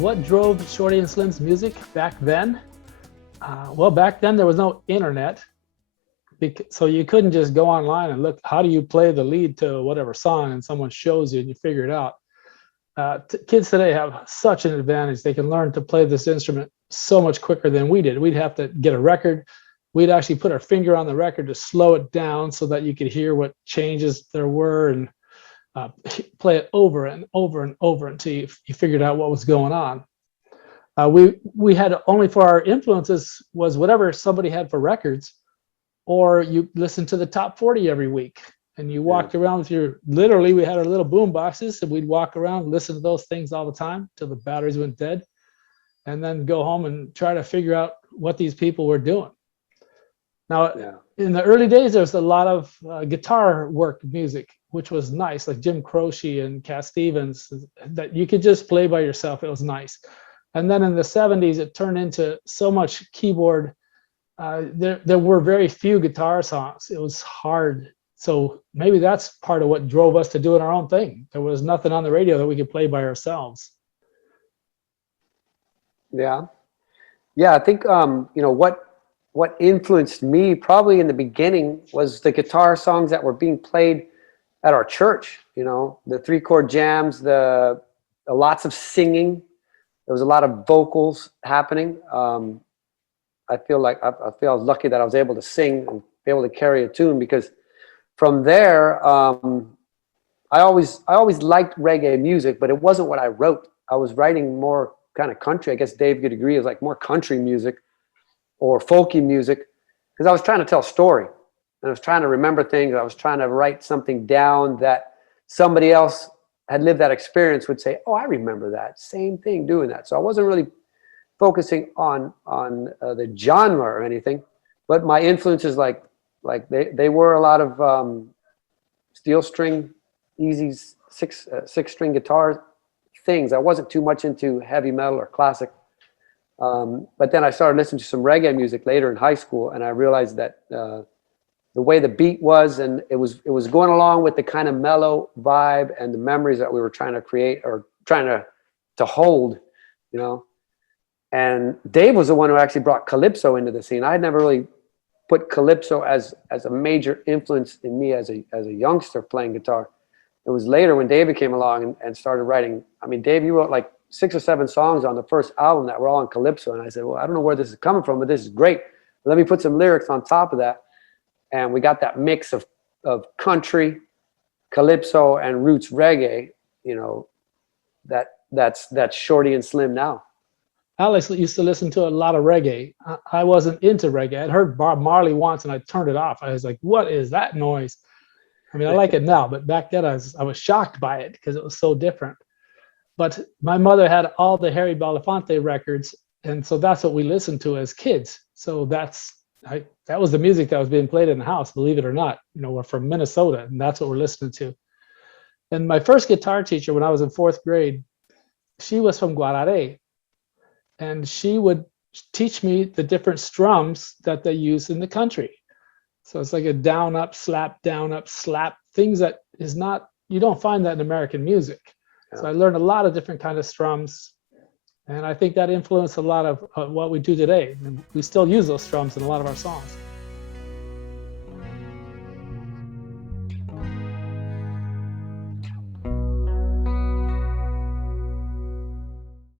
What drove Shorty and Slim's music back then? Well, back then there was no internet, so you couldn't just go online and look, how do you play the lead to whatever song, and someone shows you and you figure it out. Kids today have such an advantage. They can learn to play this instrument so much quicker than we did. We'd have to get a record. We'd actually put our finger on the record to slow it down so that you could hear what changes there were, and play it over and over and over until you figured out what was going on. We had only, for our influences, was whatever somebody had for records, or you listened to the top 40 every week, and you walked around with literally, we had our little boom boxes, and we'd walk around, listen to those things all the time till the batteries went dead, and then go home and try to figure out what these people were doing. Now, in the early days, there was a lot of guitar work music, which was nice, like Jim Croce and Cat Stevens, that you could just play by yourself. It was nice. And then in the 70s, it turned into so much keyboard. There were very few guitar songs. It was hard. So maybe that's part of what drove us to doing our own thing. There was nothing on the radio that we could play by ourselves. Yeah. I think, what influenced me probably in the beginning was the guitar songs that were being played at our church, the 3-chord jams, the lots of singing. There was a lot of vocals happening. I feel I was lucky that I was able to sing and be able to carry a tune, because from there, I always liked reggae music, but it wasn't what I wrote. I was writing more kind of country. I guess Dave could agree. It was like more country music or folky music, because I was trying to tell a story, and I was trying to remember things. I was trying to write something down that somebody else had lived that experience would say, oh, I remember that same thing doing that. So I wasn't really focusing on the genre or anything, but my influences, like they were a lot of steel string, easy six string guitar things. I wasn't too much into heavy metal or classic. But then I started listening to some reggae music later in high school, and I realized that the way the beat was, and it was going along with the kind of mellow vibe and the memories that we were trying to create, or trying to hold, And Dave was the one who actually brought calypso into the scene. I had never really put calypso as a major influence in me as a youngster playing guitar. It was later when David came along and started writing. I mean, Dave, you wrote like 6 or 7 songs on the first album that were all in calypso. And I said, well, I don't know where this is coming from, but this is great. Let me put some lyrics on top of that. And we got that mix of country, calypso, and roots reggae, that's Shorty and Slim now. Alex used to listen to a lot of reggae. I wasn't into reggae. I'd heard Bob Marley once and I turned it off. I was like, what is that noise? I mean, I like it now, but back then I was shocked by it because it was so different. But my mother had all the Harry Belafonte records, and so that's what we listened to as kids. So that was the music that was being played in the house, believe it or not. We're from Minnesota, and that's what we're listening to. And my first guitar teacher when I was in 4th grade, she was from Guararé, and she would teach me the different strums that they use in the country. So it's like a down, up, slap, things that is not, you don't find that in American music. So I learned a lot of different kind of strums, and I think that influenced a lot of what we do today. And we still use those strums in a lot of our songs.